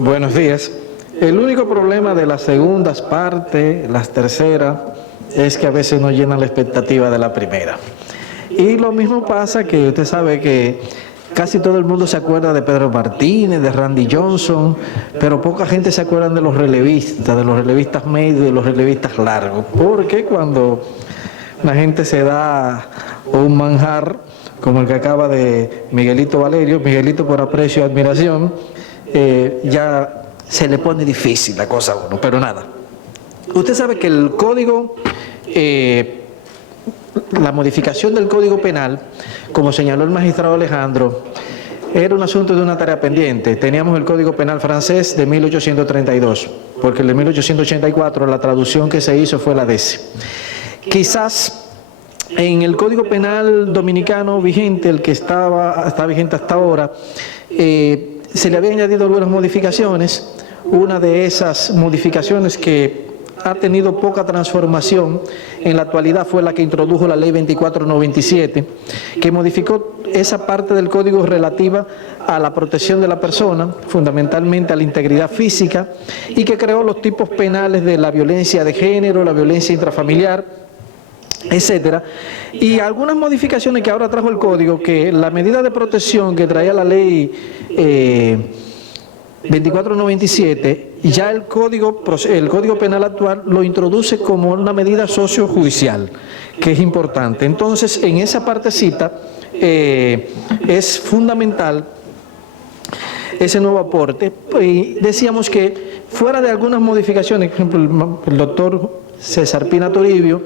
Buenos días. El único problema de las segundas partes, las terceras, es que a veces no llenan la expectativa de la primera. Y lo mismo pasa que usted sabe que casi todo el mundo se acuerda de Pedro Martínez, de Randy Johnson, pero poca gente se acuerda de los relevistas medios, de los relevistas largos. Porque cuando la gente se da un manjar, como el que acaba de Miguelito Valerio, Miguelito por aprecio y admiración, ya se le pone difícil la cosa a uno, pero nada. Usted sabe que el código, la modificación del Código Penal, como señaló el magistrado Alejandro, era un asunto de una tarea pendiente. Teníamos el Código Penal francés de 1832, porque el de 1884 la traducción que se hizo fue la de ese. Quizás en el Código Penal dominicano vigente, el que está vigente hasta ahora, se le habían añadido algunas modificaciones. Una de esas modificaciones que ha tenido poca transformación en la actualidad fue la que introdujo la Ley 2497, que modificó esa parte del código relativa a la protección de la persona, fundamentalmente a la integridad física, y que creó los tipos penales de la violencia de género, la violencia intrafamiliar, etcétera, y algunas modificaciones que ahora trajo el código, que la medida de protección que traía la ley 2497, ya el código penal actual lo introduce como una medida sociojudicial, que es importante. Entonces, en esa partecita es fundamental ese nuevo aporte. Y decíamos que fuera de algunas modificaciones, por ejemplo, el doctor César Pina Toribio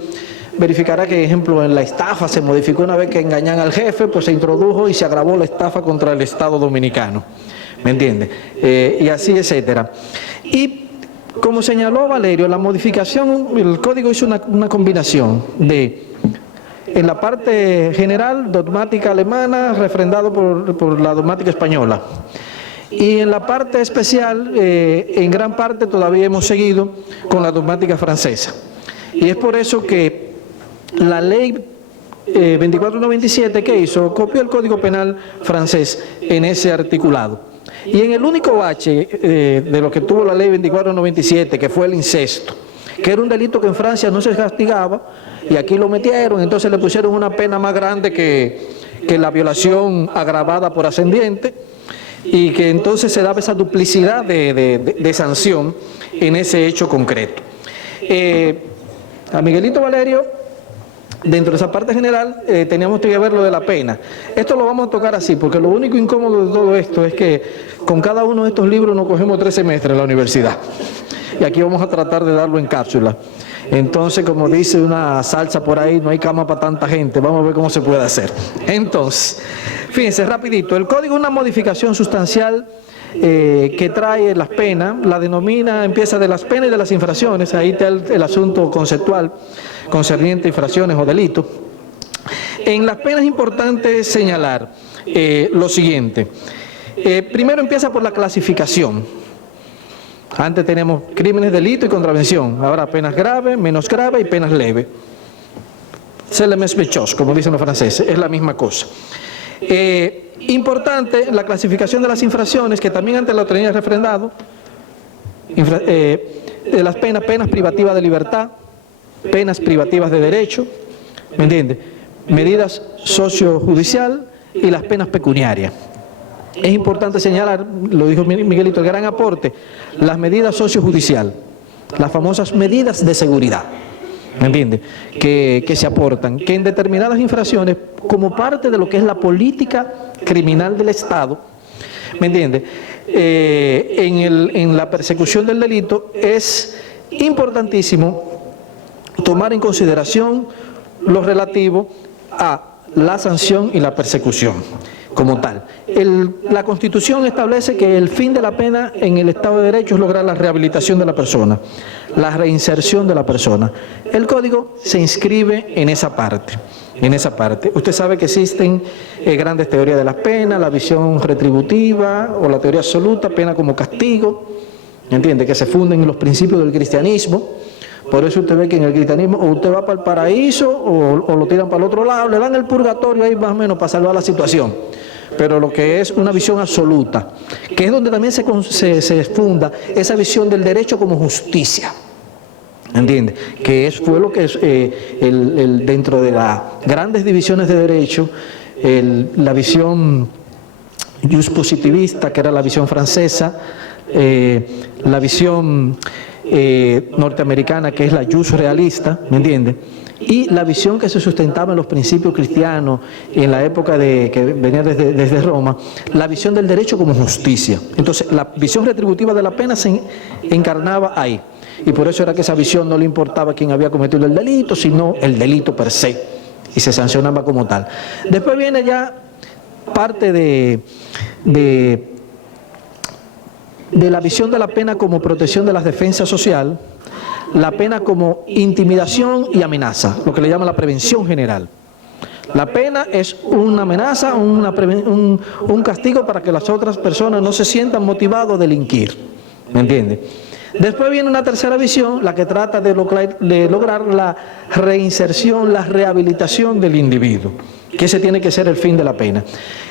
verificará que, ejemplo, en la estafa se modificó una vez que engañan al jefe, pues se introdujo y se agravó la estafa contra el Estado dominicano. ¿Me entiende? Y así, etcétera. Y como señaló Valerio, la modificación, el código hizo una combinación de, en la parte general, dogmática alemana, refrendado por la dogmática española. Y en la parte especial, en gran parte todavía hemos seguido con la dogmática francesa. Y es por eso que la ley 2497 que hizo, copió el Código Penal francés en ese articulado. Y en el único bache de lo que tuvo la ley 2497, que fue el incesto, que era un delito que en Francia no se castigaba, y aquí lo metieron, entonces le pusieron una pena más grande que la violación agravada por ascendiente, y que entonces se daba esa duplicidad de sanción en ese hecho concreto. A Miguelito Valerio, dentro de esa parte general, teníamos que ver lo de la pena. Esto lo vamos a tocar así, porque lo único incómodo de todo esto es que con cada uno de estos libros nos cogemos 3 semestres en la universidad. Y aquí vamos a tratar de darlo en cápsula. Entonces, como dice una salsa por ahí, no hay cama para tanta gente. Vamos a ver cómo se puede hacer. Entonces, fíjense, rapidito. El código es una modificación sustancial que trae las penas, la denomina, empieza de las penas y de las infracciones, ahí está el asunto conceptual concerniente a infracciones o delitos. En las penas es importante señalar lo siguiente. Primero empieza por la clasificación. Antes tenemos crímenes, delito y contravención, ahora penas graves, menos graves y penas leves. C'est le même chose, como dicen los franceses, es la misma cosa. Importante la clasificación de las infracciones, que también antes lo tenía refrendado, de las penas privativas de libertad, penas privativas de derecho, ¿me entiende? Medidas sociojudicial y las penas pecuniarias. Es importante señalar, lo dijo Miguelito, el gran aporte, las medidas sociojudicial, las famosas medidas de seguridad, ¿me entiende? Que se aportan, que en determinadas infracciones, como parte de lo que es la política criminal del Estado, ¿me entiende? En la persecución del delito es importantísimo tomar en consideración lo relativo a la sanción y la persecución como tal. La Constitución establece que el fin de la pena en el Estado de Derecho es lograr la rehabilitación de la persona, la reinserción de la persona. El Código se inscribe en esa parte. Usted sabe que existen grandes teorías de las penas, la visión retributiva o la teoría absoluta, pena como castigo, ¿entiende? Que se funden en los principios del cristianismo. Por eso usted ve que en el cristianismo o usted va para el paraíso o lo tiran para el otro lado, le dan el purgatorio ahí más o menos para salvar la situación. pero lo que es una visión absoluta, que es donde también se funda esa visión del derecho como justicia. ¿Entiende? Que fue lo que es dentro de las grandes divisiones de derecho, la visión juspositivista, que era la visión francesa, la visión norteamericana, que es la jus realista, ¿me entiende? Y la visión que se sustentaba en los principios cristianos en la época que venía desde Roma, la visión del derecho como justicia. Entonces, la visión retributiva de la pena se encarnaba ahí. Y por eso era que esa visión no le importaba quién había cometido el delito, sino el delito per se, y se sancionaba como tal. Después viene ya parte de la visión de la pena como protección de la defensa social, la pena como intimidación y amenaza, lo que le llama la prevención general. La pena es una amenaza, un castigo para que las otras personas no se sientan motivados a delinquir, ¿me entiende? Después viene una tercera visión, la que trata de lograr la reinserción, la rehabilitación del individuo, que ese tiene que ser el fin de la pena.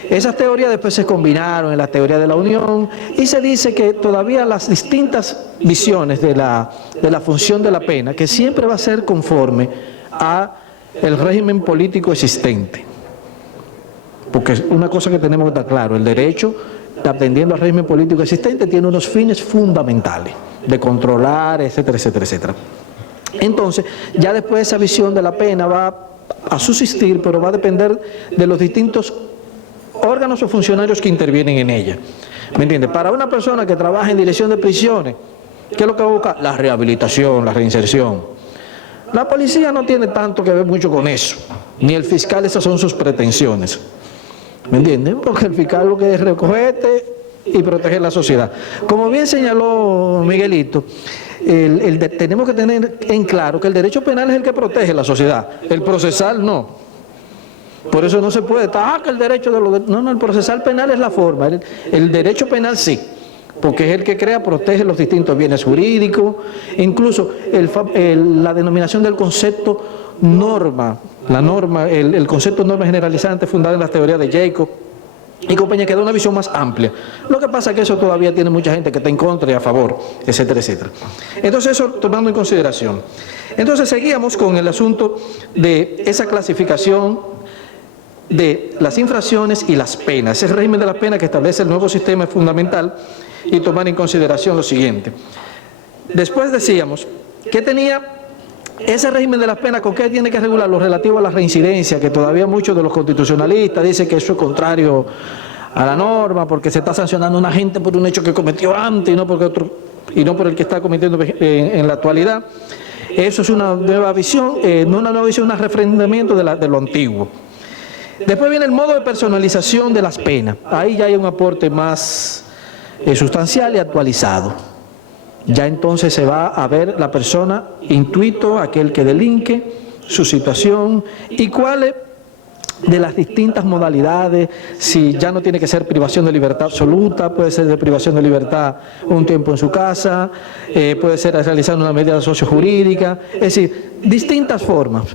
Esas teorías después se combinaron en la teoría de la unión y se dice que todavía las distintas visiones de la función de la pena, que siempre va a ser conforme a el régimen político existente. Porque es una cosa que tenemos que estar claro, el derecho, atendiendo al régimen político existente, tiene unos fines fundamentales de controlar, etcétera, etcétera, etcétera. Entonces, ya después esa visión de la pena va a subsistir, pero va a depender de los distintos órganos o funcionarios que intervienen en ella. ¿Me entiende? Para una persona que trabaja en dirección de prisiones, ¿qué es lo que va a buscar? La rehabilitación, la reinserción. La policía no tiene tanto que ver mucho con eso, ni el fiscal, esas son sus pretensiones. ¿Me entienden? Porque el fiscal lo que es recogerte y proteger la sociedad. Como bien señaló Miguelito, tenemos que tener en claro que el derecho penal es el que protege la sociedad, el procesal no. Por eso no se puede, que el derecho de los... No, el procesal penal es la forma, el derecho penal sí, porque es el que protege los distintos bienes jurídicos, incluso la denominación del concepto norma, el concepto norma generalizante fundado en las teorías de Jacob y compañía, que da una visión más amplia. Lo que pasa es que eso todavía tiene mucha gente que está en contra y a favor, etcétera, etcétera. Entonces eso tomando en consideración. Entonces seguíamos con el asunto de esa clasificación de las infracciones y las penas, ese régimen de las penas que establece el nuevo sistema es fundamental, y tomar en consideración lo siguiente. Después decíamos que tenía ese régimen de las penas, ¿con qué tiene que regular? Lo relativo a la reincidencia, que todavía muchos de los constitucionalistas dicen que eso es contrario a la norma, porque se está sancionando a una gente por un hecho que cometió antes y no por el que está cometiendo en la actualidad. Eso es una nueva visión, no una nueva visión, un refrendamiento de lo antiguo. Después viene el modo de personalización de las penas. Ahí ya hay un aporte más sustancial y actualizado. Ya entonces se va a ver la persona, intuito, aquel que delinque, su situación y cuáles de las distintas modalidades, si ya no tiene que ser privación de libertad absoluta, puede ser de privación de libertad un tiempo en su casa, puede ser realizando una medida sociojurídica, es decir, distintas formas.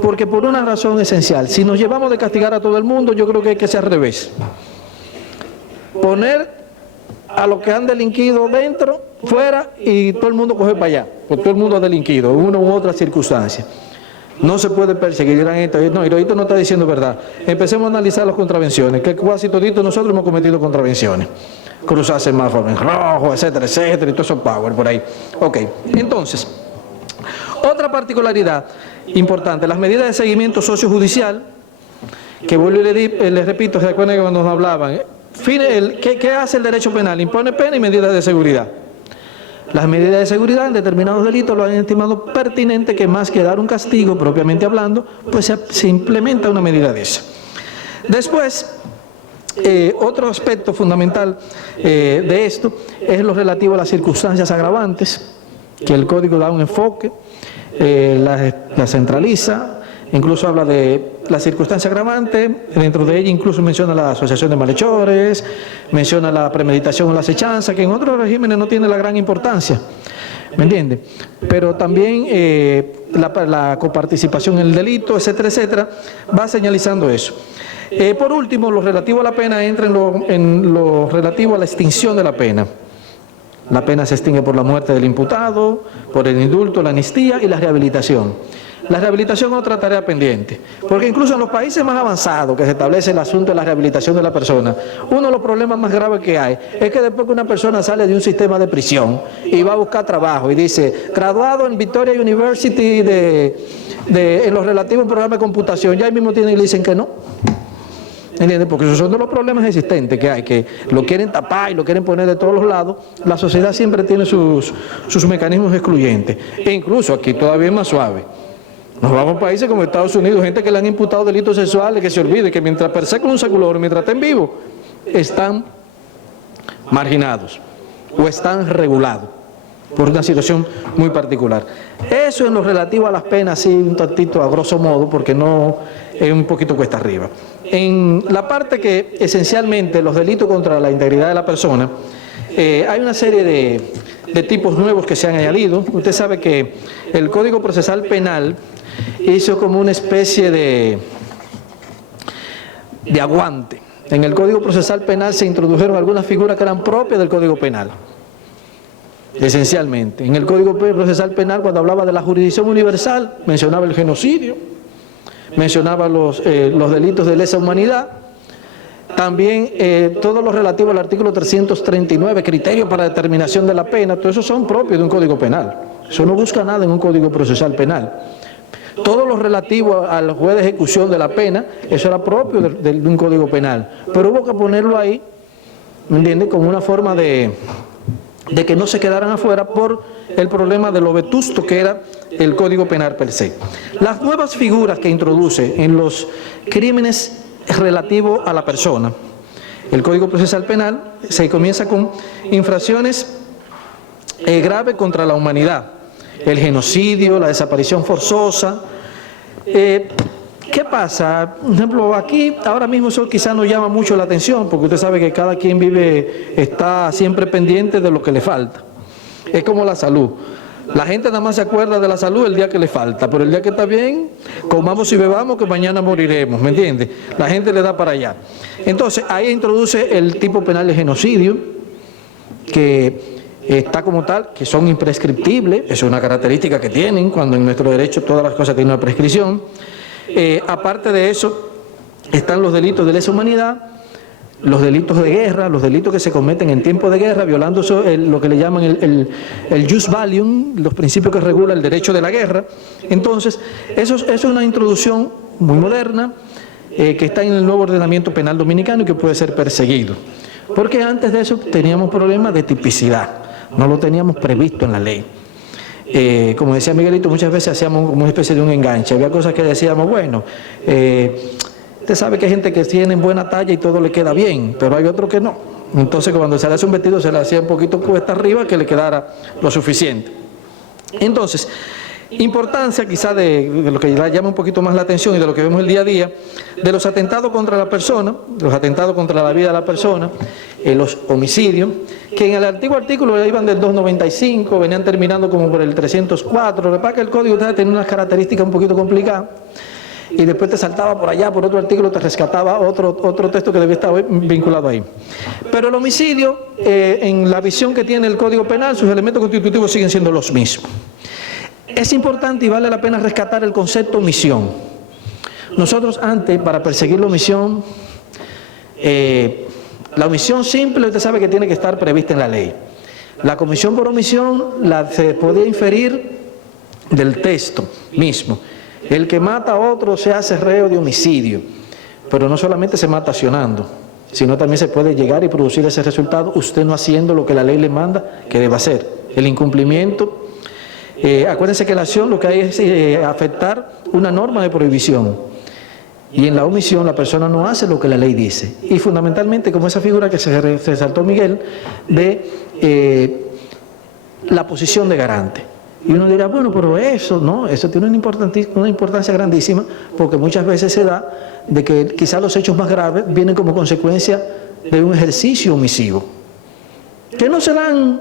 Porque por una razón esencial, si nos llevamos de castigar a todo el mundo, yo creo que hay que ser al revés. Poner a los que han delinquido dentro, fuera, y todo el mundo coge para allá, porque todo el mundo ha delinquido, una u otra circunstancia. No se puede perseguir, dirán esto, no, Hirohito no está diciendo verdad. Empecemos a analizar las contravenciones, que casi toditos nosotros hemos cometido contravenciones. Cruzar semáforo en rojo, etcétera, etcétera, y todo eso power por ahí. Ok, entonces, otra particularidad importante, las medidas de seguimiento sociojudicial, que vuelvo y les repito, se acuerdan que cuando nos hablaban, ¿qué hace el derecho penal? Impone pena y medidas de seguridad. Las medidas de seguridad en determinados delitos lo han estimado pertinente que más que dar un castigo propiamente hablando, pues se implementa una medida de esa. Después, otro aspecto fundamental de esto es lo relativo a las circunstancias agravantes, que el Código da un enfoque, la centraliza, incluso habla de la circunstancia agravante, dentro de ella incluso menciona la asociación de malhechores, menciona la premeditación o la acechanza, que en otros regímenes no tiene la gran importancia, ¿me entiende? Pero también la coparticipación en el delito, etcétera, etcétera, va señalizando eso. Por último, lo relativo a la pena entra en lo relativo a la extinción de la pena. La pena se extingue por la muerte del imputado, por el indulto, la amnistía y la rehabilitación. La rehabilitación es otra tarea pendiente, porque incluso en los países más avanzados que se establece el asunto de la rehabilitación de la persona, uno de los problemas más graves que hay es que después que una persona sale de un sistema de prisión y va a buscar trabajo y dice, graduado en Victoria University en los relativos programas de computación, ya ahí mismo tienen y le dicen que no. ¿Entiendes? Porque esos son de los problemas existentes que hay, que lo quieren tapar y lo quieren poner de todos los lados. La sociedad siempre tiene sus mecanismos excluyentes. E incluso aquí todavía es más suave. Nos vamos a países como Estados Unidos, gente que le han imputado delitos sexuales, que se olvide que mientras perseguan un secular, mientras estén vivos, están marginados o están regulados por una situación muy particular. Eso en lo relativo a las penas, sí, un tantito a grosso modo, porque no es un poquito cuesta arriba. En la parte que esencialmente los delitos contra la integridad de la persona, hay una serie de tipos nuevos que se han añadido. Usted sabe que el Código Procesal Penal hizo como una especie de aguante. En el Código Procesal Penal se introdujeron algunas figuras que eran propias del Código Penal. Esencialmente, en el Código Procesal Penal, cuando hablaba de la jurisdicción universal, mencionaba el genocidio, mencionaba los delitos de lesa humanidad, también todo lo relativo al artículo 339, criterios para determinación de la pena, todo eso son propios de un Código Penal. Eso no busca nada en un Código Procesal Penal. Todo lo relativo al juez de ejecución de la pena, eso era propio de un Código Penal, pero hubo que ponerlo ahí, ¿me entiendes?, como una forma de que no se quedaran afuera por el problema de lo vetusto que era el Código Penal per se. Las nuevas figuras que introduce en los crímenes relativos a la persona, el Código Procesal Penal se comienza con infracciones graves contra la humanidad, el genocidio, la desaparición forzosa. ¿Qué pasa? Por ejemplo, aquí ahora mismo eso quizás no llama mucho la atención, porque usted sabe que cada quien está siempre pendiente de lo que le falta. Es como la salud. La gente nada más se acuerda de la salud el día que le falta, pero el día que está bien, comamos y bebamos que mañana moriremos, ¿me entiende? La gente le da para allá. Entonces, ahí introduce el tipo penal de genocidio, que está como tal, que son imprescriptibles, es una característica que tienen, cuando en nuestro derecho todas las cosas tienen una prescripción. Aparte de eso, están los delitos de lesa humanidad, los delitos de guerra, los delitos que se cometen en tiempo de guerra, violando lo que le llaman el jus vallium, los principios que regulan el derecho de la guerra. Entonces, eso es una introducción muy moderna, que está en el nuevo ordenamiento penal dominicano y que puede ser perseguido. Porque antes de eso teníamos problemas de tipicidad, no lo teníamos previsto en la ley. Como decía Miguelito, muchas veces hacíamos como una especie de un enganche. Había cosas que decíamos, bueno, usted sabe que hay gente que tiene buena talla y todo le queda bien, pero hay otros que no. Entonces, cuando se le hace un vestido, se le hacía un poquito cuesta arriba que le quedara lo suficiente. Entonces, importancia quizá de lo que llama un poquito más la atención y de lo que vemos el día a día, de los atentados contra la persona, los atentados contra la vida de la persona, los homicidios, que en el antiguo artículo iban del 295, venían terminando como por el 304, lo que pasa es que el código tenía unas características un poquito complicadas, y después te saltaba por allá, por otro artículo, te rescataba otro texto que debía estar vinculado ahí. Pero el homicidio, en la visión que tiene el Código Penal, sus elementos constitutivos siguen siendo los mismos. Es importante y vale la pena rescatar el concepto omisión. Nosotros antes, para perseguir la omisión simple, usted sabe que tiene que estar prevista en la ley. La comisión por omisión se podía inferir del texto mismo. El que mata a otro se hace reo de homicidio, pero no solamente se mata accionando, sino también se puede llegar y producir ese resultado usted no haciendo lo que la ley le manda que deba hacer. El incumplimiento. Acuérdense que la acción lo que hay es afectar una norma de prohibición, y en la omisión la persona no hace lo que la ley dice, y fundamentalmente como esa figura que se resaltó Miguel de la posición de garante. Y uno dirá, bueno, pero eso tiene una importancia grandísima, porque muchas veces se da de que quizás los hechos más graves vienen como consecuencia de un ejercicio omisivo, que no se dan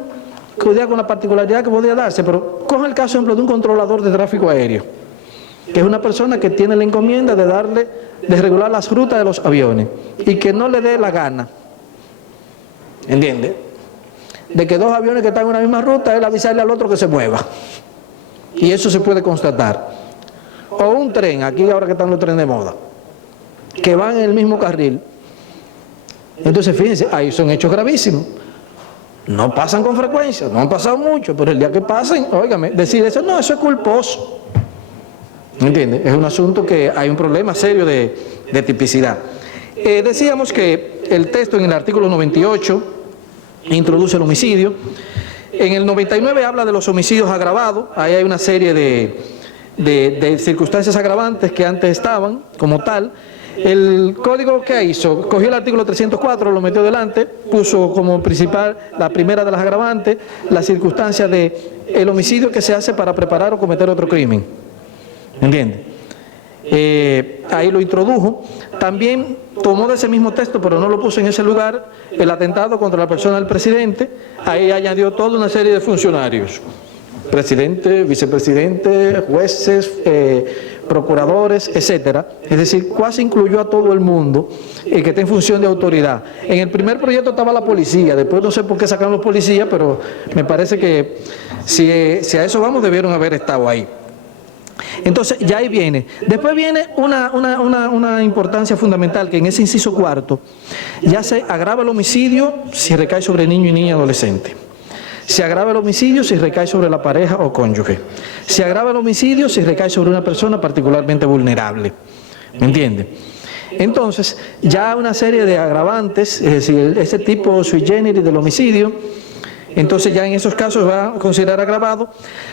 con la particularidad que podría darse, pero Coge el caso, ejemplo, de un controlador de tráfico aéreo, que es una persona que tiene la encomienda de regular las rutas de los aviones y que no le dé la gana, ¿entiende? De que dos aviones que están en una misma ruta, él avisarle al otro que se mueva. Y eso se puede constatar. O un tren, aquí ahora que están los trenes de moda, que van en el mismo carril. Entonces, fíjense, ahí son hechos gravísimos. No pasan con frecuencia, no han pasado mucho, pero el día que pasen, óigame, decir eso, no, eso es culposo. ¿Entiende? Es un asunto que hay un problema serio de tipicidad. Decíamos que el texto en el artículo 98 introduce el homicidio. En el 99 habla de los homicidios agravados. Ahí hay una serie de circunstancias agravantes que antes estaban como tal. El código, ¿qué hizo? Cogió el artículo 304, lo metió delante, puso como principal la primera de las agravantes, la circunstancia de el homicidio que se hace para preparar o cometer otro crimen. ¿Entiende? Ahí lo introdujo. También tomó de ese mismo texto, pero no lo puso en ese lugar, el atentado contra la persona del presidente. Ahí añadió toda una serie de funcionarios: presidente, vicepresidente, jueces, procuradores, etcétera. Es decir, casi incluyó a todo el mundo que está en función de autoridad. En el primer proyecto estaba la policía, después no sé por qué sacaron los policías, pero me parece que si a eso vamos, debieron haber estado ahí. Entonces, ya ahí viene. Después viene una importancia fundamental, que en ese inciso cuarto ya se agrava el homicidio si recae sobre niño y niña adolescente. Se agrava el homicidio si recae sobre la pareja o cónyuge. Se agrava el homicidio si recae sobre una persona particularmente vulnerable. ¿Me entiende? Entonces, ya una serie de agravantes, es decir, ese tipo sui generis del homicidio, entonces ya en esos casos va a considerar agravado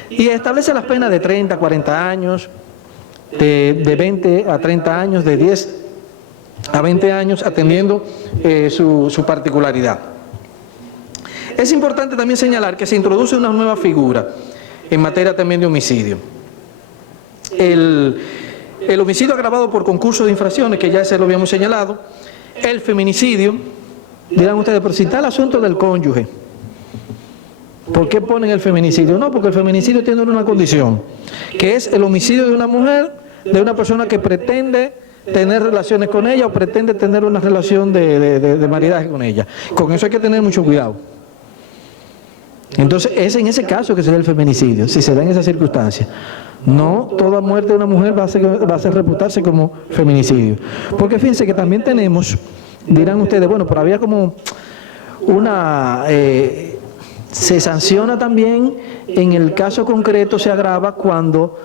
y establece las penas de 30 a 40 años, de 20 a 30 años, de 10 a 20 años, atendiendo su particularidad. Es importante también señalar que se introduce una nueva figura en materia también de homicidio. El homicidio agravado por concurso de infracciones, que ya se lo habíamos señalado. El feminicidio. Dirán ustedes, pero si está el asunto del cónyuge, ¿por qué ponen el feminicidio? No, porque el feminicidio tiene una condición, que es el homicidio de una mujer, de una persona que pretende tener relaciones con ella o pretende tener una relación de maridaje con ella. Con eso hay que tener mucho cuidado. Entonces, es en ese caso que se da el feminicidio, si se da en esa circunstancia. No toda muerte de una mujer va a ser reputarse como feminicidio. Porque fíjense que también tenemos, dirán ustedes, bueno, pero había como una... se sanciona también, en el caso concreto se agrava cuando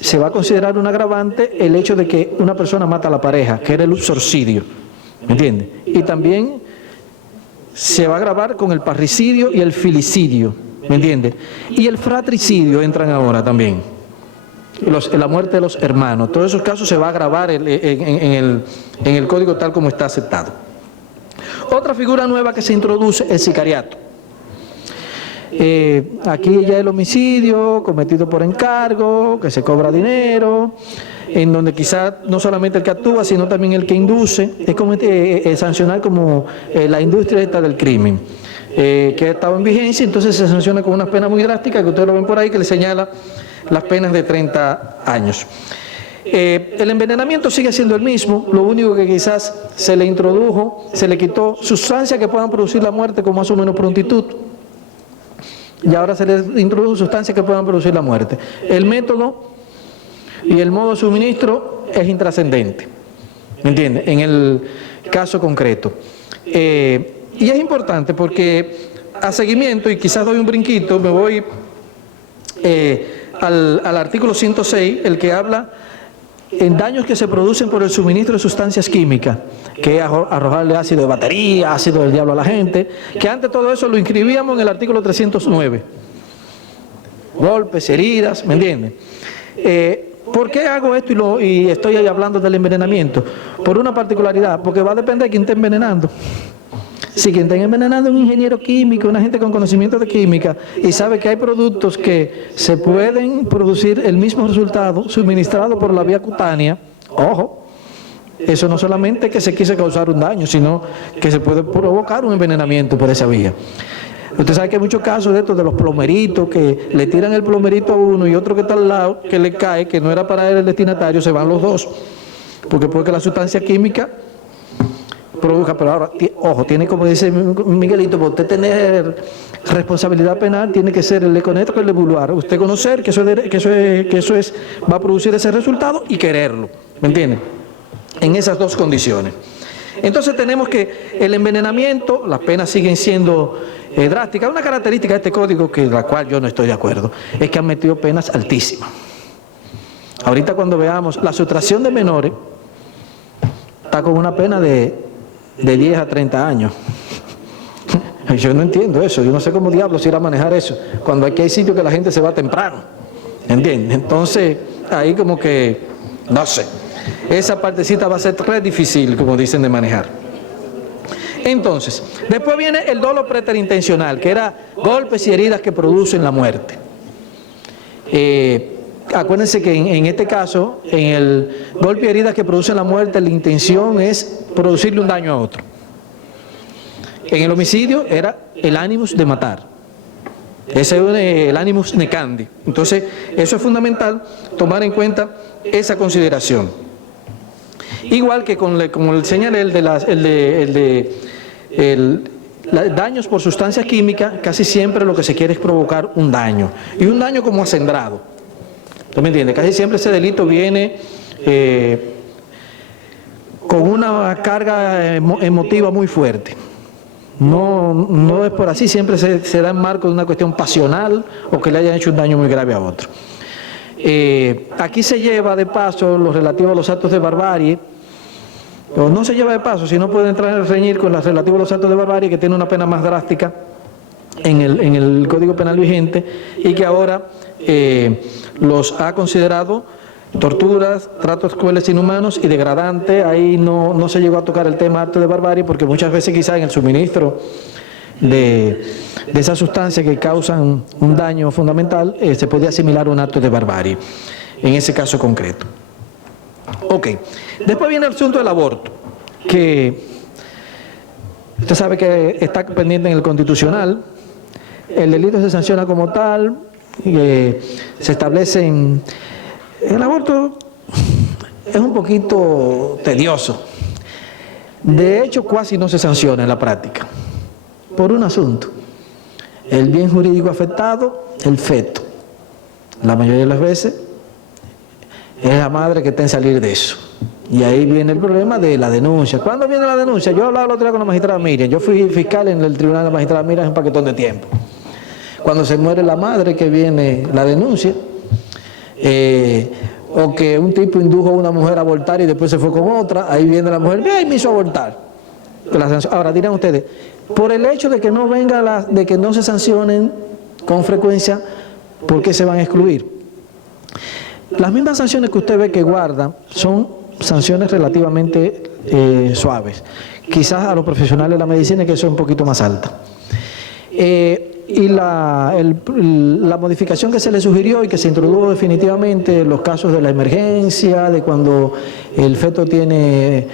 se va a considerar un agravante el hecho de que una persona mata a la pareja, que era el uxorcidio, ¿me entiende? Y también se va a agravar con el parricidio y el filicidio, ¿me entiende? Y el fratricidio entran ahora también, la muerte de los hermanos. Todos esos casos se va a agravar en el código tal como está aceptado. Otra figura nueva que se introduce es el sicariato. Aquí ya el homicidio cometido por encargo, que se cobra dinero, en donde quizás no solamente el que actúa, sino también el que induce, es como sancionar como la industria esta del crimen, que ha estado en vigencia. Entonces se sanciona con unas penas muy drásticas, que ustedes lo ven por ahí, que le señala las penas de 30 años. El envenenamiento sigue siendo el mismo, lo único que quizás se le introdujo, se le quitó sustancias que puedan producir la muerte con más o menos prontitud, y ahora se les introdujo sustancias que puedan producir la muerte. El método y el modo de suministro es intrascendente, ¿me entiende? En el caso concreto. Y es importante porque a seguimiento, y quizás doy un brinquito, me voy al artículo 106, el que habla en daños que se producen por el suministro de sustancias químicas, que es arrojarle ácido de batería, ácido del diablo a la gente, que antes todo eso lo inscribíamos en el artículo 309. Golpes, heridas, ¿me entienden? ¿Por qué hago esto y estoy ahí hablando del envenenamiento? Por una particularidad, porque va a depender de quién esté envenenando. Si quien está envenenando es un ingeniero químico, una gente con conocimiento de química, y sabe que hay productos que se pueden producir el mismo resultado suministrado por la vía cutánea, ojo, eso no solamente que se quise causar un daño, sino que se puede provocar un envenenamiento por esa vía. Usted sabe que hay muchos casos de estos, de los plomeritos, que le tiran el plomerito a uno y otro que está al lado, que le cae, que no era para él el destinatario, se van los dos. Porque la sustancia química produzca, pero ahora, ojo, tiene, como dice Miguelito, para usted tener responsabilidad penal, tiene que ser el econeto que el ebuluar. Usted conocer que eso va a producir ese resultado y quererlo, ¿me entiende? En esas dos condiciones. Entonces tenemos que el envenenamiento, las penas siguen siendo drásticas. Una característica de este código, que la cual yo no estoy de acuerdo, es que han metido penas altísimas. Ahorita cuando veamos la sustracción de menores, está con una pena de 10 a 30 años. Yo no entiendo eso, yo no sé cómo diablos ir a manejar eso, cuando aquí hay sitios que la gente se va temprano, ¿entiendes? Entonces, ahí como que, no sé, esa partecita va a ser re difícil, como dicen, de manejar. Entonces, después viene el dolo preterintencional, que era golpes y heridas que producen la muerte. Acuérdense que en este caso, en el golpe y heridas que producen la muerte, la intención es producirle un daño a otro. En el homicidio era el animus de matar. Ese es el animus necandi. Entonces, eso es fundamental, tomar en cuenta esa consideración. Igual que como le señalé, daños por sustancias químicas, casi siempre lo que se quiere es provocar un daño. Y un daño como acendrado. ¿Usted me entiende? Casi siempre ese delito viene con una carga emotiva muy fuerte. No es por así, siempre se da en marco de una cuestión pasional o que le hayan hecho un daño muy grave a otro. Aquí se lleva de paso lo relativo a los actos de barbarie, o no se lleva de paso, sino puede entrar en reñir con lo relativo a los actos de barbarie, que tiene una pena más drástica en el Código Penal vigente y que ahora los ha considerado torturas, tratos crueles, inhumanos y degradantes. Ahí no se llegó a tocar el tema acto de barbarie, porque muchas veces quizás en el suministro de esas sustancias que causan un daño fundamental se podía asimilar un acto de barbarie, en ese caso concreto. Ok, después viene el asunto del aborto, que usted sabe que está pendiente en el Constitucional. El delito se sanciona como tal, se establece en... El aborto es un poquito tedioso. De hecho, casi no se sanciona en la práctica, por un asunto. El bien jurídico afectado, el feto. La mayoría de las veces es la madre que está en salir de eso. Y ahí viene el problema de la denuncia. ¿Cuándo viene la denuncia? Yo hablaba el otro día con la magistrada Miriam. Yo fui fiscal en el tribunal de la magistrada Miriam, es un paquetón de tiempo. Cuando se muere la madre, que viene la denuncia, o que un tipo indujo a una mujer a abortar y después se fue con otra, ahí viene la mujer, ¡ay, me hizo abortar! Ahora dirán ustedes, por el hecho de que no venga de que no se sancionen con frecuencia, ¿por qué se van a excluir? Las mismas sanciones que usted ve que guarda son sanciones relativamente suaves. Quizás a los profesionales de la medicina que eso es un poquito más alta. Y la modificación que se le sugirió y que se introdujo definitivamente en los casos de la emergencia, de cuando el feto tiene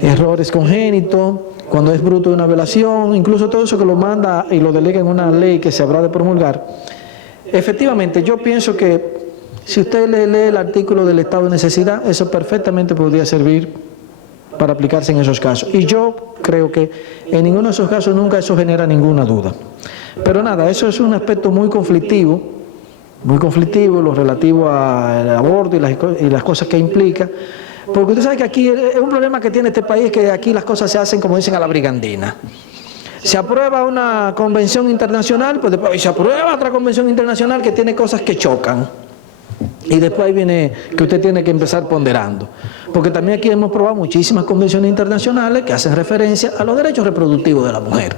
errores congénitos, cuando es fruto de una violación, incluso todo eso que lo manda y lo delega en una ley que se habrá de promulgar. Efectivamente, yo pienso que si usted lee el artículo del estado de necesidad, eso perfectamente podría servir para aplicarse en esos casos. Y yo creo que en ninguno de esos casos nunca eso genera ninguna duda. Pero nada, eso es un aspecto muy conflictivo, lo relativo al aborto y las cosas que implica. Porque usted sabe que aquí es un problema que tiene este país, que aquí las cosas se hacen, como dicen, a la brigandina. Se aprueba una convención internacional, pues después se aprueba otra convención internacional que tiene cosas que chocan. Y después ahí viene que usted tiene que empezar ponderando. Porque también aquí hemos aprobado muchísimas convenciones internacionales que hacen referencia a los derechos reproductivos de la mujer.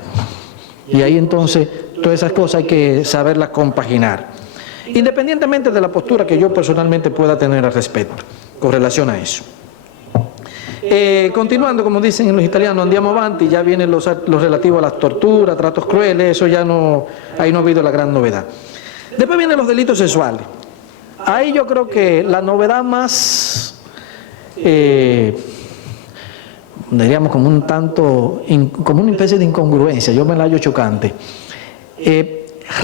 Y ahí entonces todas esas cosas hay que saberlas compaginar. Independientemente de la postura que yo personalmente pueda tener al respecto, con relación a eso. Continuando, como dicen los italianos, andiamo avanti, ya vienen los relativos a las torturas, tratos crueles, eso ya no, ahí no ha habido la gran novedad. Después vienen los delitos sexuales. Ahí yo creo que la novedad más diríamos como un tanto, como una especie de incongruencia, yo me la hallo chocante,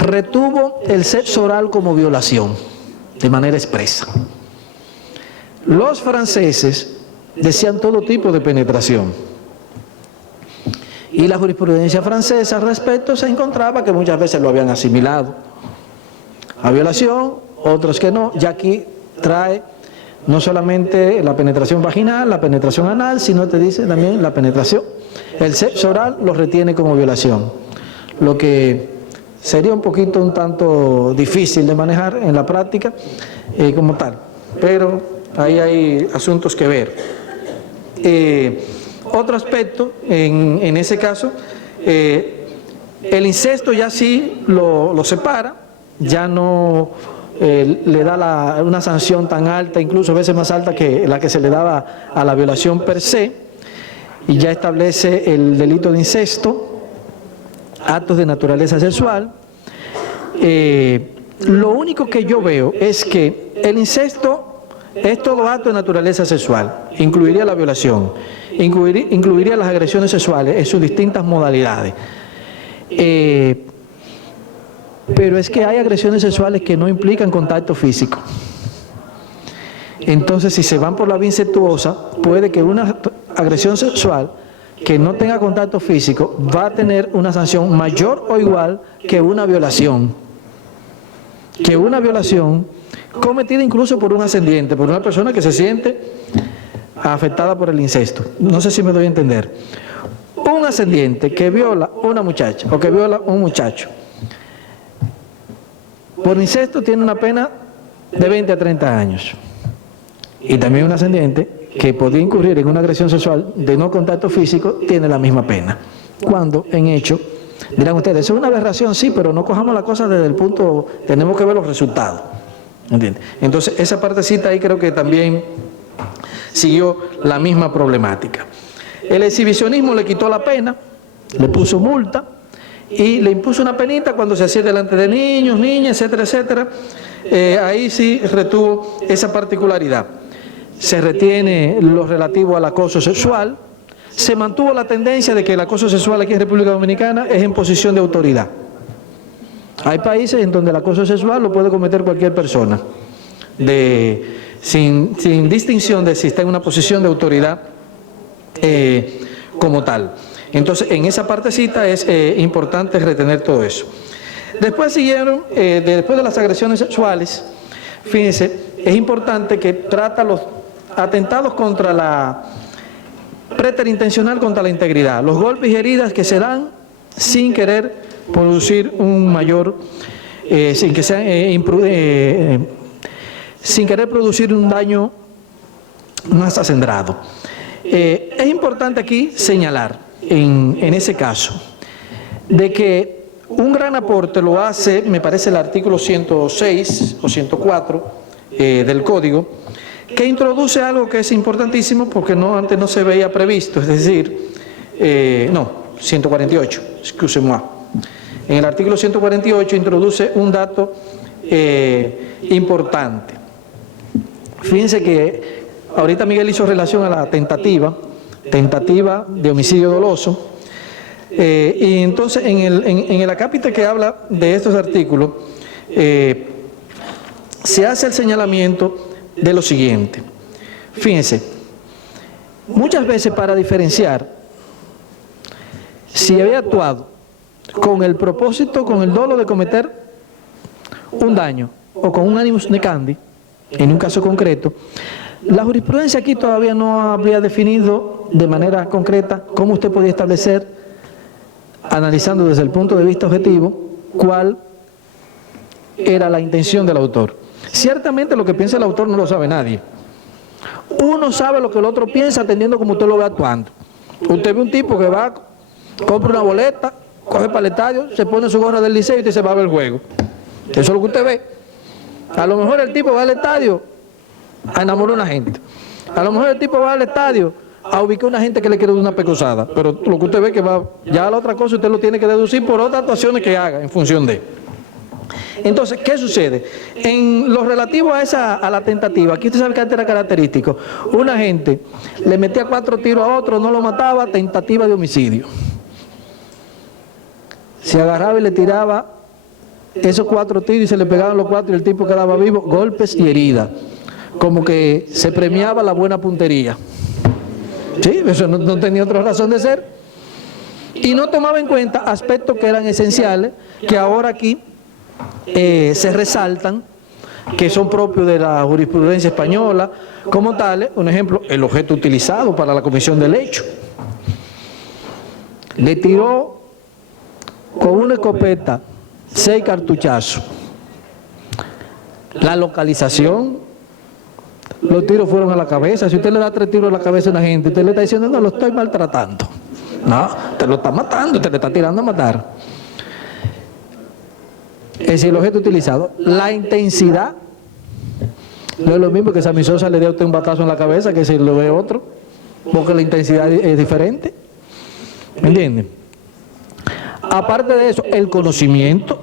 retuvo el sexo oral como violación, de manera expresa. Los franceses decían todo tipo de penetración. Y la jurisprudencia francesa al respecto se encontraba que muchas veces lo habían asimilado a violación, otros que no. Ya aquí trae no solamente la penetración vaginal, la penetración anal, sino te dice también la penetración. El sexo oral lo retiene como violación, lo que sería un tanto difícil de manejar en la práctica como tal, pero ahí hay asuntos que ver. Otro aspecto, en ese caso, el incesto ya sí lo separa, ya no le da una sanción tan alta, incluso a veces más alta que la que se le daba a la violación per se, y ya establece el delito de incesto, actos de naturaleza sexual. Lo único que yo veo es que el incesto es todo acto de naturaleza sexual, incluiría la violación, incluiría las agresiones sexuales en sus distintas modalidades. Pero es que hay agresiones sexuales que no implican contacto físico. Entonces, si se van por la vía incestuosa, puede que una agresión sexual que no tenga contacto físico va a tener una sanción mayor o igual que una violación. Que una violación cometida incluso por un ascendiente, por una persona que se siente afectada por el incesto. No sé si me doy a entender. Un ascendiente que viola a una muchacha o que viola a un muchacho, por incesto tiene una pena de 20 a 30 años. Y también un ascendiente que podría incurrir en una agresión sexual de no contacto físico tiene la misma pena. Cuando en hecho, dirán ustedes, eso es una aberración, sí, pero no cojamos la cosa desde el punto, tenemos que ver los resultados. ¿Entiendes? Entonces, esa partecita ahí creo que también siguió la misma problemática. El exhibicionismo le quitó la pena, le puso multa y le impuso una penita cuando se hacía delante de niños, niñas, etcétera, etcétera. Ahí sí retuvo esa particularidad. Se retiene lo relativo al acoso sexual. Se mantuvo la tendencia de que el acoso sexual aquí en República Dominicana es en posición de autoridad. Hay países en donde el acoso sexual lo puede cometer cualquier persona, sin distinción de si está en una posición de autoridad como tal. Entonces, en esa partecita es importante retener todo eso. Después siguieron, después de las agresiones sexuales, fíjense, es importante que trata los atentados contra la preterintencional contra la integridad, los golpes y heridas que se dan sin querer producir un mayor, sin querer producir un daño más acendrado. Es importante aquí señalar, en ese caso, de que un gran aporte lo hace, me parece, el artículo 106 o 104 del Código, que introduce algo que es importantísimo porque antes no se veía previsto, es decir, 148, excusez-moi. En el artículo 148 introduce un dato importante. Fíjense que ahorita Miguel hizo relación a la tentativa de homicidio doloso, y entonces en el acápite que habla de estos artículos se hace el señalamiento de lo siguiente. Fíjense, muchas veces para diferenciar si había actuado con el propósito, con el dolo de cometer un daño o con un animus necandi, en un caso concreto, la jurisprudencia aquí todavía no había definido de manera concreta cómo usted podía establecer, analizando desde el punto de vista objetivo, cuál era la intención del autor. Ciertamente lo que piensa el autor no lo sabe nadie. Uno sabe lo que el otro piensa atendiendo como usted lo ve actuando. Usted ve un tipo que va, compra una boleta, coge para el estadio, se pone su gorra del Liceo y usted se va a ver el juego. Eso es lo que usted ve. A lo mejor el tipo va al estadio a enamorar a una gente. A lo mejor el tipo va al estadio a ubicar a una gente que le quiere dar una pecosada. Pero lo que usted ve que va, ya la otra cosa usted lo tiene que deducir por otras actuaciones que haga en función de. Entonces, ¿qué sucede? En lo relativo a la tentativa, aquí usted sabe que antes era característico, una gente le metía 4 tiros a otro, no lo mataba, tentativa de homicidio. Se agarraba y le tiraba esos 4 tiros y se le pegaban los 4 y el tipo quedaba vivo, golpes y heridas. Como que se premiaba la buena puntería. Sí, eso no tenía otra razón de ser. Y no tomaba en cuenta aspectos que eran esenciales, que ahora aquí se resaltan, que son propios de la jurisprudencia española, como tales, un ejemplo, el objeto utilizado para la comisión del hecho. Le tiró con una escopeta 6 cartuchazos. La localización, los tiros fueron a la cabeza. Si usted le da 3 tiros a la cabeza a una gente, usted le está diciendo, no, lo estoy maltratando. No, te lo está matando, te le está tirando a matar. Es decir, el objeto utilizado. La intensidad, no es lo mismo que Sammy Sosa le dé a usted un batazo en la cabeza que si lo ve otro, porque la intensidad es diferente. ¿Me entienden? Aparte de eso, el conocimiento.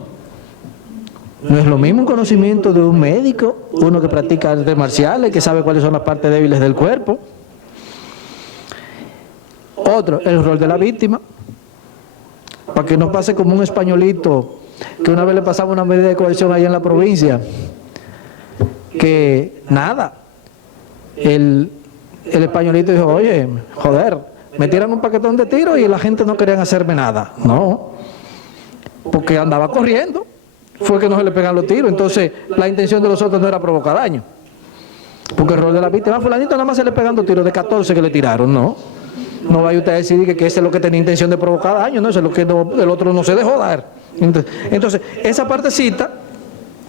No es lo mismo un conocimiento de un médico, uno que practica artes marciales, que sabe cuáles son las partes débiles del cuerpo. Otro, el rol de la víctima. Para que no pase como un españolito, que una vez le pasaba una medida de coerción allá en la provincia, que nada, el españolito dijo, oye, joder, me tiran un paquetón de tiros y la gente no querían hacerme nada. No, porque andaba corriendo, fue que no se le pegan los tiros. Entonces la intención de los otros no era provocar daño, porque el rol de la víctima, fulanito nada más se le pegando tiros de 14 que le tiraron. No vaya usted a decidir que ese es lo que tenía intención de provocar daño, no, eso es lo que el otro no se dejó dar. Entonces esa partecita,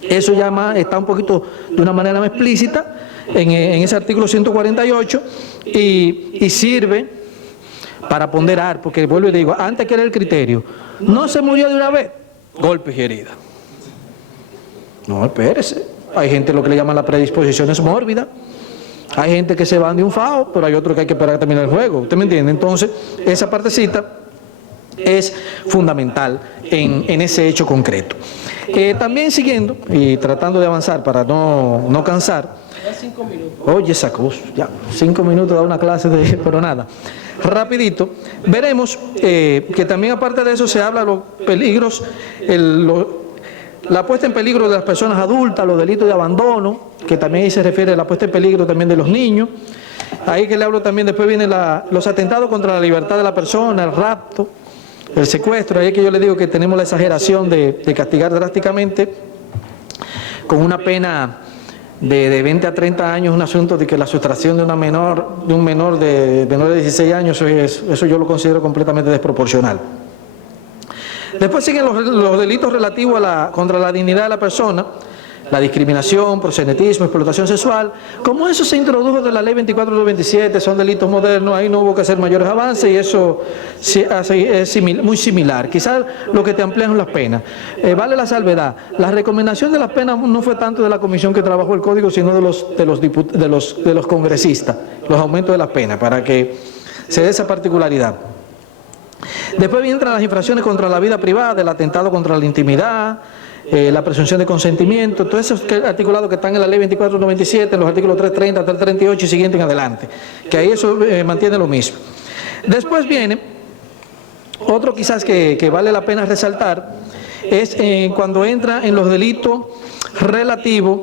eso ya está un poquito de una manera más explícita en ese artículo 148 y sirve para ponderar, porque vuelvo y digo, antes que era el criterio, no se murió de una vez, golpes y heridas. No, espérese, hay gente lo que le llaman la predisposición es mórbida. Hay gente que se van de un fao, pero hay otros que hay que esperar a terminar el juego. ¿Usted me entiende? Entonces, esa partecita es fundamental en ese hecho concreto. También siguiendo y tratando de avanzar para no cansar. 5 minutos. Oye, esa cosa, ya, 5 minutos da una clase pero nada. Rapidito, veremos que también aparte de eso se habla de los peligros, la puesta en peligro de las personas adultas, los delitos de abandono, que también ahí se refiere a la puesta en peligro también de los niños. Ahí que le hablo también, después vienen los atentados contra la libertad de la persona, el rapto, el secuestro. Ahí es que yo le digo que tenemos la exageración de castigar drásticamente con una pena de 20 a 30 años, un asunto de que la sustracción de un menor de 16 años, eso yo lo considero completamente desproporcional. Después siguen los delitos relativos contra la dignidad de la persona, la discriminación, proxenetismo, explotación sexual. Como eso se introdujo de la ley 24/97, son delitos modernos, ahí no hubo que hacer mayores avances y eso es muy similar. Quizás lo que te amplían son las penas. Vale la salvedad. La recomendación de las penas no fue tanto de la comisión que trabajó el código, sino de los congresistas, los aumentos de las penas, para que se dé esa particularidad. Después entran las infracciones contra la vida privada, el atentado contra la intimidad, la presunción de consentimiento, todos esos articulados que están en la ley 24/97, en los artículos 330, 338 y siguientes en adelante, que ahí eso mantiene lo mismo. Después viene otro quizás que vale la pena resaltar, es cuando entra en los delitos relativos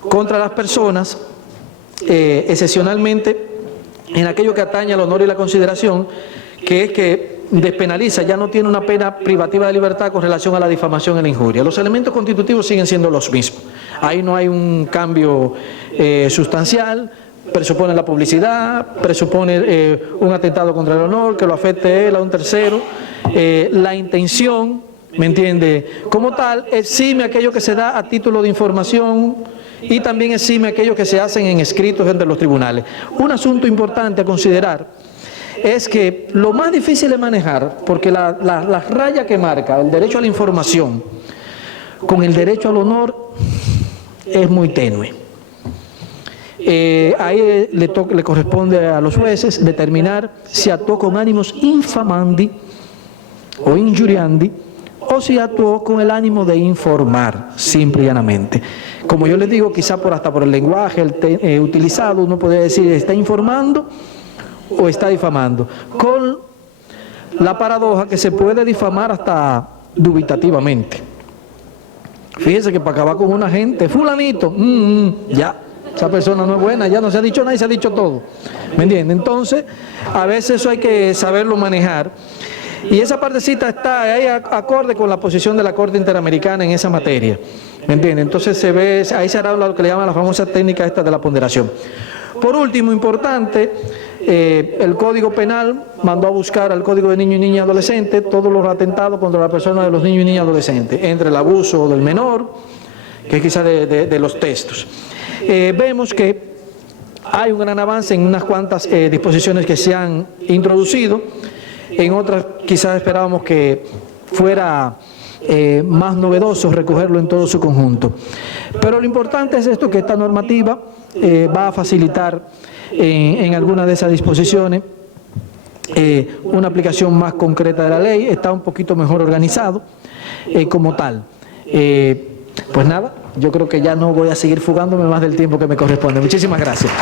contra las personas, excepcionalmente en aquello que atañe al honor y la consideración, que es que despenaliza, ya no tiene una pena privativa de libertad con relación a la difamación y la injuria. Los elementos constitutivos siguen siendo los mismos. Ahí no hay un cambio sustancial, presupone la publicidad, presupone un atentado contra el honor, que lo afecte él a un tercero, la intención, ¿me entiende? Como tal, exime aquello que se da a título de información y también exime aquello que se hacen en escritos entre los tribunales. Un asunto importante a considerar es que lo más difícil de manejar, porque la raya que marca el derecho a la información con el derecho al honor es muy tenue. Ahí le corresponde a los jueces determinar si actuó con ánimos infamandi o injuriandi o si actuó con el ánimo de informar, simple y llanamente. Como yo les digo, quizá hasta por el lenguaje utilizado, uno podría decir, ¿está informando o está difamando? Con la paradoja que se puede difamar hasta dubitativamente. Fíjese que para acabar con una gente, fulanito, ya, esa persona no es buena, ya no se ha dicho nada y se ha dicho todo. ¿Me entiende? Entonces, a veces eso hay que saberlo manejar. Y esa partecita está ahí acorde con la posición de la Corte Interamericana en esa materia. ¿Me entiende? Entonces se ve, ahí se hará lo que le llaman la famosa técnica esta de la ponderación. Por último, importante, el Código Penal mandó a buscar al Código de Niño y Niña Adolescente todos los atentados contra la persona de los niños y niñas adolescentes, entre el abuso del menor, que es quizás de los textos. Vemos que hay un gran avance en unas cuantas disposiciones que se han introducido, en otras quizás esperábamos que fuera más novedoso recogerlo en todo su conjunto. Pero lo importante es esto, que esta normativa va a facilitar en algunas de esas disposiciones una aplicación más concreta de la ley, está un poquito mejor organizado como tal. Pues nada, yo creo que ya no voy a seguir fugándome más del tiempo que me corresponde. Muchísimas gracias.